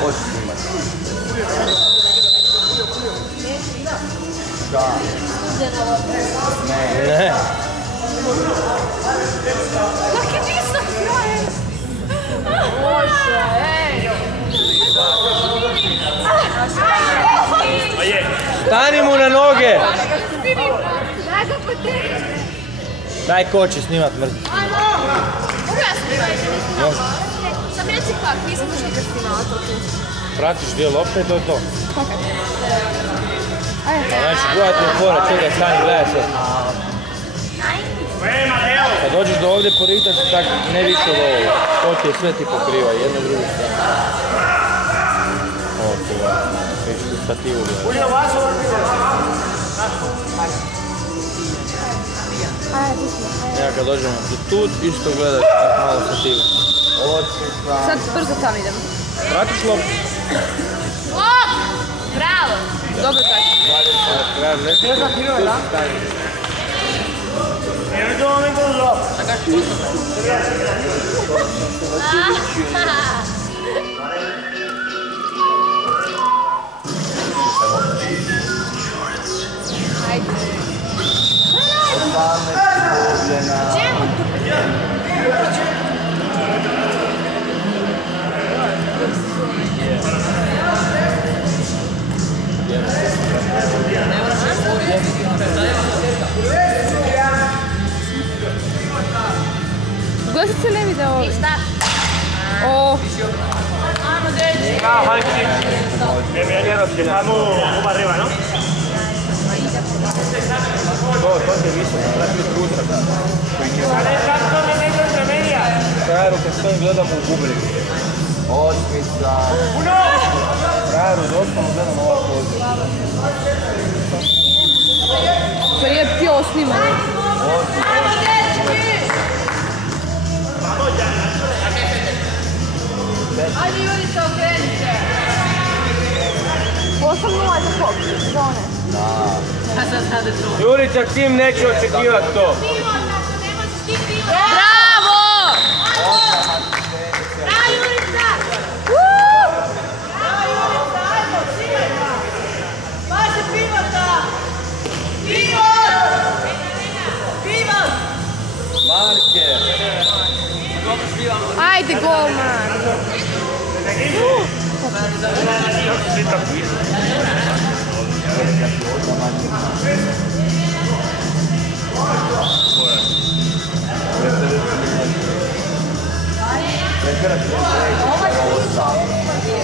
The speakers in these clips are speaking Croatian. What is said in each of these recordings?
hoću snimati. Da. Ne. Kaki nisam frajer! Bože, ej! Stani mu na noge! Daj ga potrebno! Daj ko će snimat mrzi. Mogu ja snimati? Sam reci kak, nisam još nikad snimala to tu. Pratiš dvije lopte i to je to. Znači, gledajte u fora, čekaj, stani, gledaj se. Kad dođeš do ovdje, poritaš se tak ne više od ovoga. To ti je sve ti pokriva, jedno drugo strane. Ovo ti je, vidiš tu stativu gledaj. Ja kad dođemo do tu, isto gledaj malo stativu. Sad brzo tam idemo. Pratiš loptu? Bravo! Dobro tako. Čemu tu? Gledaj se ne vide ovo. Ništa. O. Ajmo deći. Vamos arriba, ¿no? To ti je visoko, treba biti rusak. Frajeru kad stojim gledam u bubrik. Osmica. Frajeru doslovno gledam ovako ovdje. To je pio snimanje. Ajmo deći! Ajde Jurica, okreni se. 8-0 za kog? Za one. Jurica, tim neće očekivati to. Bravo! Bravo Jurica! Bravo Jurica, ajmo, ciljeva! Pazi pivota! Pivot! Pivot! Marke. Ajde, golman.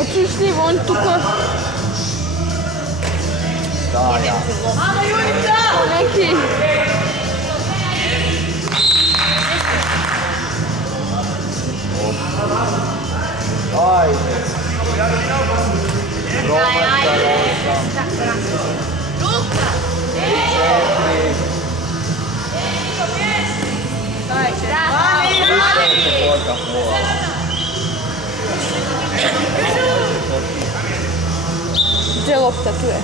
Otišli von tuko. Da, ja. Ajmo Jurica! Neki. Ajde. Ajde! Luka! Gdje je lopta? Tu je.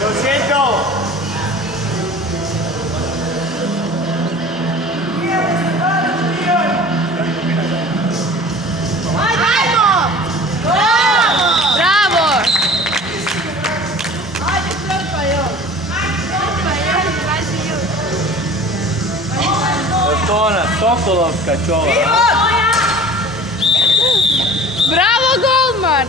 Lo siento. Ajmo! Bravo! Ajde, trpa još! Trpa još, pazi još! To ona, Sokolovska čova. Bravo, golman!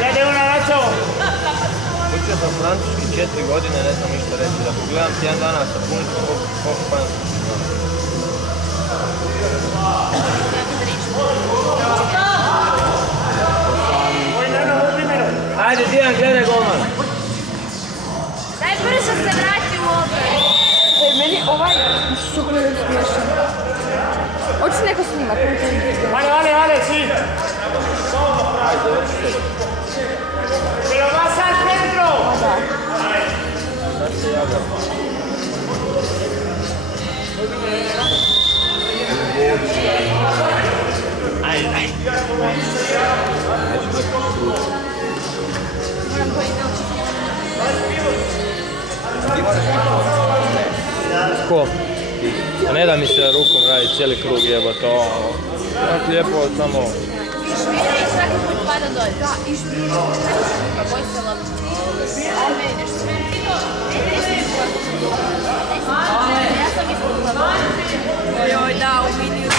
Date una, Nacho. Učio sam francuski 4 godine, ne znam ništa reći. Da pogledam tjedan dana sa punicom koliko španjolski znam. Ajde, Dijan, gledaj golman. Daj brzo se vrati u obraz. Meni ovaj super je smiješan. Hoće se neko snimat. Vale, sí. Pero vas al centro. Ajde. ovako, a ne da mi se rukom radi cijeli krug jebate, tako lijepo samo... Žmira i svaki put pada dolje. Da, i žmira. A boj se lopta. A meni nešto smije. Ja sam ispod lopta. Joj, da, u vidiju.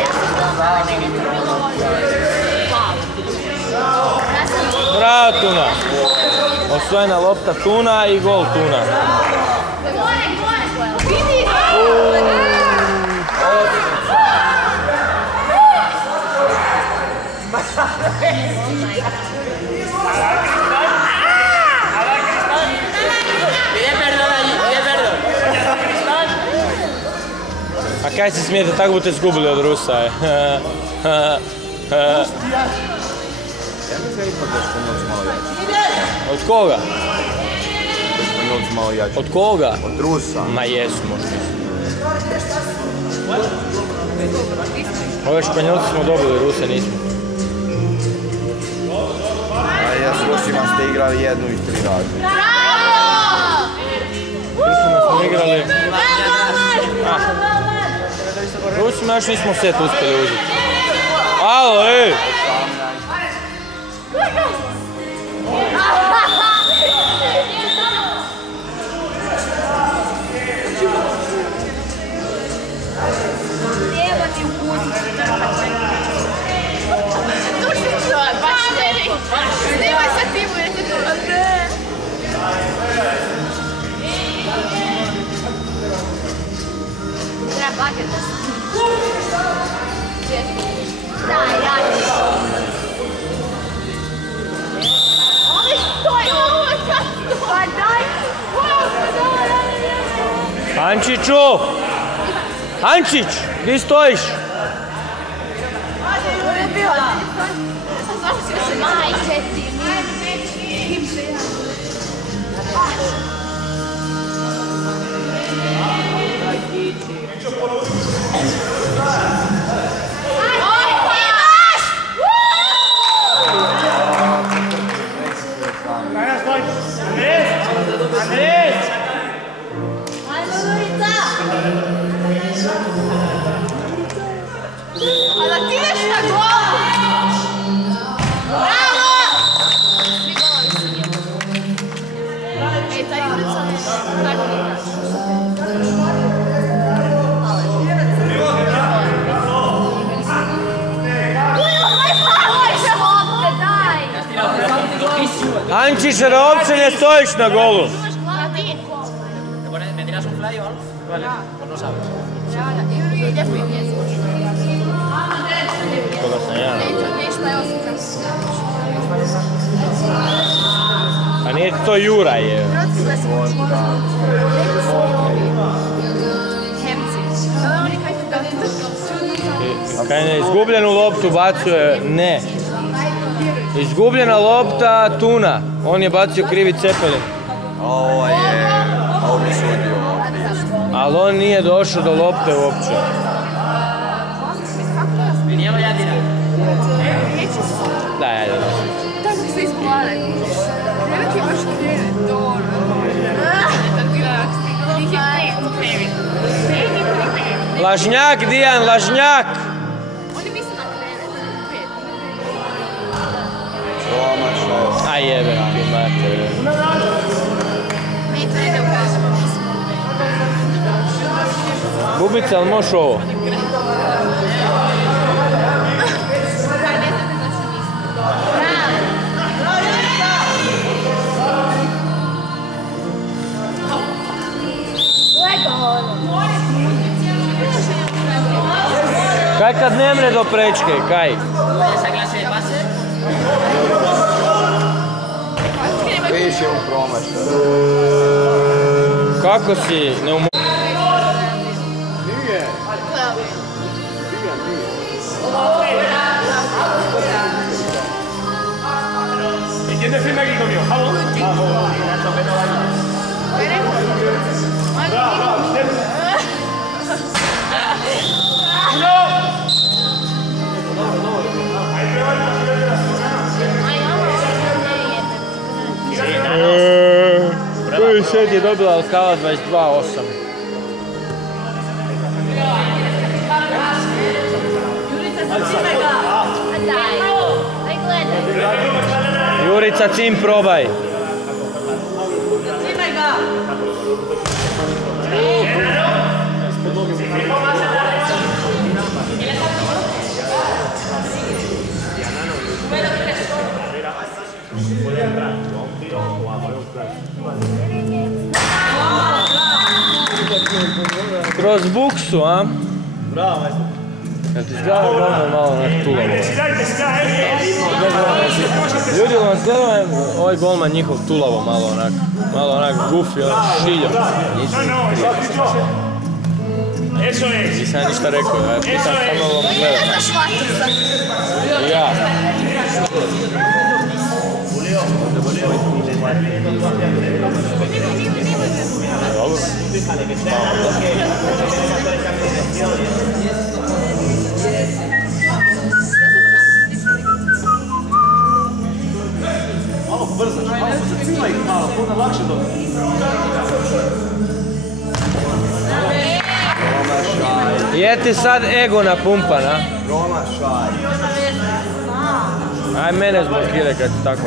Ja sam bila mala, negdje to bilo Bravo Tuna! Osvojena lopta Tuna i gol Tuna. Vidi! A kaj se smijete, tako budete izgubili od Rusa? Ja mislim ipak da Španjolci malo jači. Od koga? Da Španjolci malo jači. Od koga? Od Rusa. Ma jesu možda. Ove Španjolci smo dobili, Ruse nismo. A ja s Rusima ste igrali 1 i 3 razlike. Bravo! Rusima smo igrali... Rusima još nismo set uspjeli uzeti. Alo, ej! Lijevo ti uputi. Tuši čovjek, baš lijepo. Snimaj sa timu, jer ti tu... Treba bager da se... Da, radi. Ali što je ovo? Pa daj! Ančiću! Ančić, gdje stojiš? Majke ti, Andrés! a da ti ideš na gol! Bravo! Svi golovi su njemu. Ej, ta Jurica je tako igra. Ančić, jer uopće ne stojiš na golu. ¿Me tiras un fly o algo? Vale, pues no sabes. Koga sam ja? A nije to Jura je. Kaj ne, izgubljenu loptu bacuje, ne. Izgubljena lopta Tuna, on je bacio krivi Cepelin. Ovo je... Ovo mi sudio. Ali on nije došao do lopte uopće. Viniamo ya a tirar. Da, ajde. Tako se izgovaraj. Treba ti baš krevet, dobro. Ih je 5 krevet. Lažnjak, Dijan, lažnjak! Oni misle na krevet. 5. Promašaj. A jebe ti mater. Mi to ide u kažemo. Bubica, ali možeš ovo? Kaj kad ne mre do prečke, kaj? Esa clase de pase. Više u promašaj. Kako si neumo... ¿Y quién defiende aquí conmigo? ¿Jabón? Prvi set je dobila Alcala 22-8. Daj gledaj. Jurica, cim probaj. Kroz buksu, a? Bravo, majstor. Jel ti izgleda golman malo onak tulavo? Ljudi, vam izgleda ovaj golman njihov tulavo malo onak gufi, šiljo. Eso es. Nisam ja ništa rekao, ja pitam samo vam gledam. Ja. Dobro. Malo brzo, cimaj malo, puno lakše dobro. Je ti sad ego napumpana? Promašaj. Aj mene zblokiraj kad ti tako.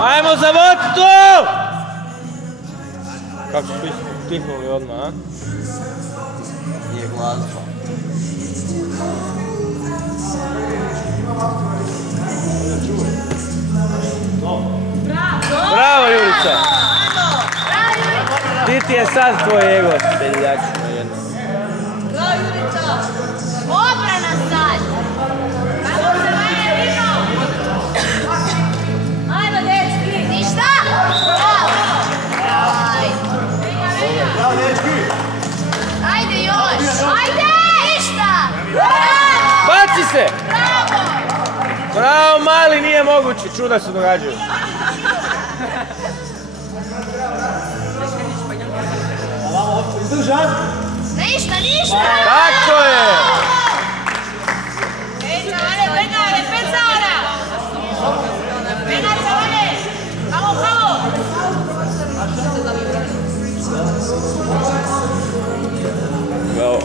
Ajmo za vodstvo! Kako su stihnuli odmah, a? Nije glazba. Bravo, Jurica! Ti je sad tvoj ego, seljačima jedno. Obrana sad! Ajmo, dečki! Ništa! Bravo, dečki! Ajde još! Ajde! Ništa! Baci se! Bravo! Bravo, mali, nije moguće, čuda se događaju. Izdržan! Ništa, ništa! Tako je! Venga, vale, venga, defensa ahora! Venga, chavales! ¡Vamos, vamos! Bravo.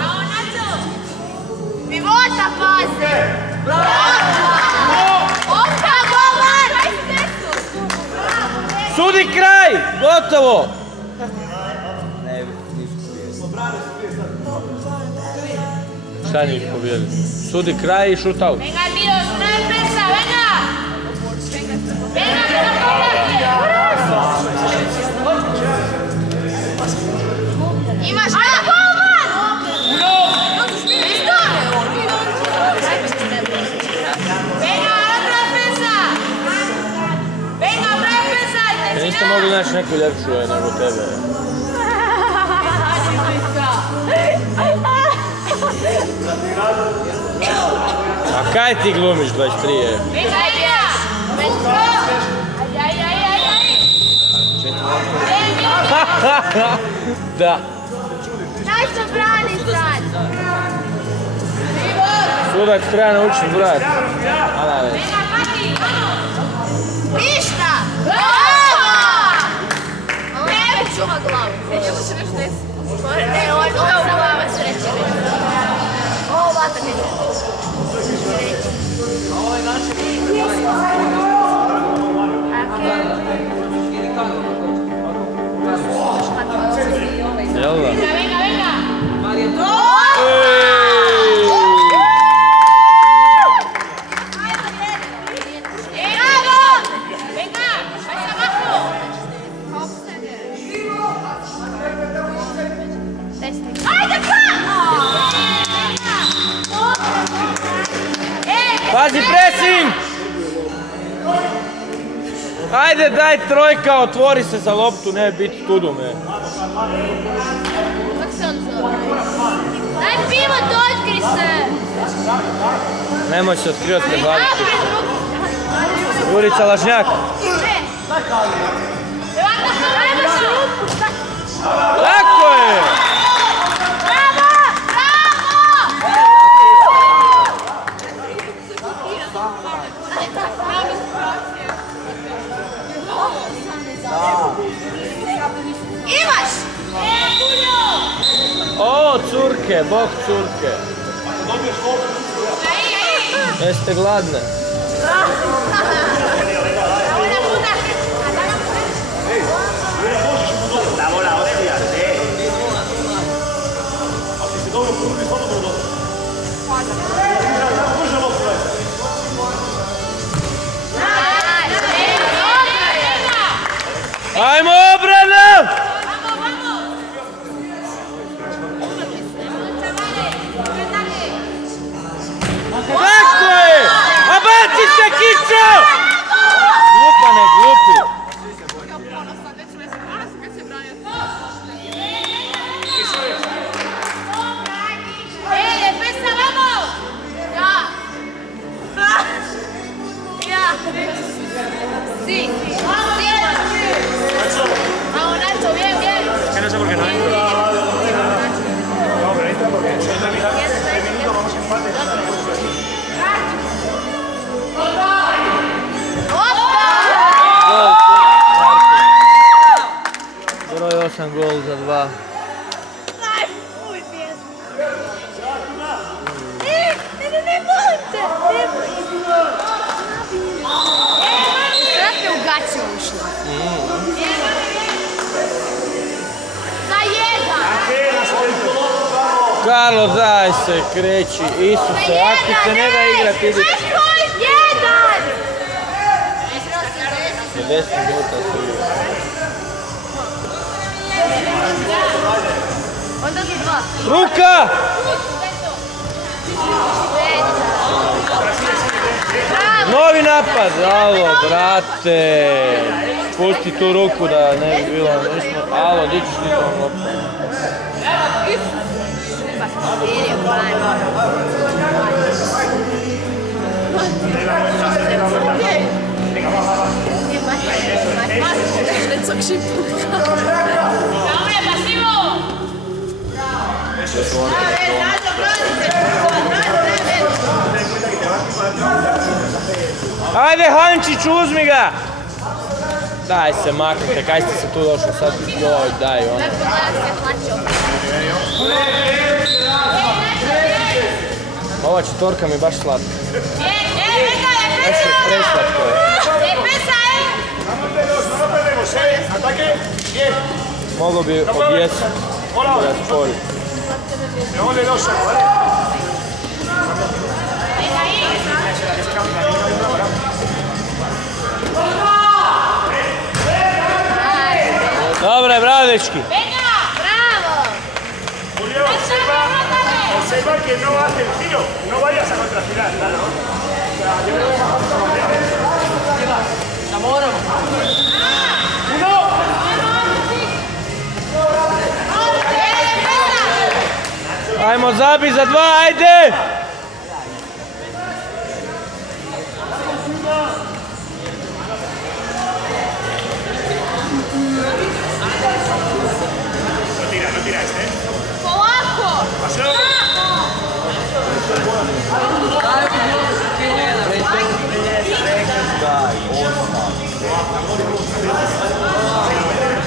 Bravo, Nacho! Pivota, paze! Opa, golman! Sudi kraj! Gotovo! Ne, nisu pobijeli. Šta nisu pobijeli? Sudi kraj i shootout. Venga, tíos, una defensa, venga! Venga, que no combate! Imaš na golman! Listo? Venga, otra defensa! Venga, otra defensa! Niste mogli naći neku ljepšu nego tebe. A kaj ti glumiš 23 je? Venga, venga! Aj, aj, aj, aj! Da. Daj se brani sad! Sudac treba naučiti brat. Ala već. Venga, Pati! Ništa! Bravo! Ne, čuva glavu. Njemu se nešto desi. Ne, ovo je glava sreće. Ovo vata neće. Ovo je naše. Jel da? Venga, venga, venga! ¡Bravo! ¡Venga! ¡Vais abajo! ¡Ajde pa! Pazi pressing! Ajde daj trojka, otvori se za loptu, ne biti tudume. Kako se on zove? Daj pivo, dođi se! Nemoj se otkrivati te hladiti. Jurica lažnjak. Levanta se, ajmo se ruku! Tako je! Bravo! bok curke. Jeste gladne? Ajmo obrana! Tako je! A baci se kičo! Glupa ne glupi. Sí, vamos Nacho, bien, bien. Es que no sé por qué no entra. No, pero entra porque en 6 minutos vamos a empate. Broj 8 gol za 2. Muy bien. Ne, volite. Sad me u gaće ušla. Za jedan. Karlo, daj se, kreći. Isuse, ako se ne da igrati, idi. Jedan! 10 minuta se igra. Onda za dva. Ruka! Novi napad, alo, brate. Pusti tu ruku da ne bi bilo ništa. Alo, di ćeš ti tom loptom? Ajde Hančić, uzmi ga! Daj se, maknite, kaj ste se tu došli sad? Joj, daj ono. Ova četvorka mi baš slatka. Baš je preslatko je. Mogu bi objesiti da spori. Dobre, bravo dečki. Bravo! Julio, observa que no hace el tiro, no vayas a contragirar, claro. Yo creo que Ajmo zabi za 2, ajde! no tira este. Polako!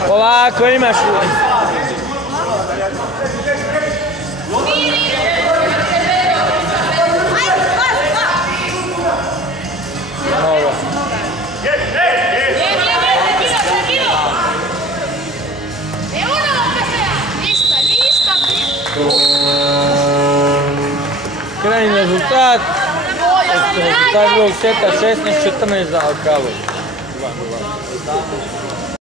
Polako, imaš... Ovo. Krajnji rezultat. Rezultat drugog seta 16-14 za Alcalu.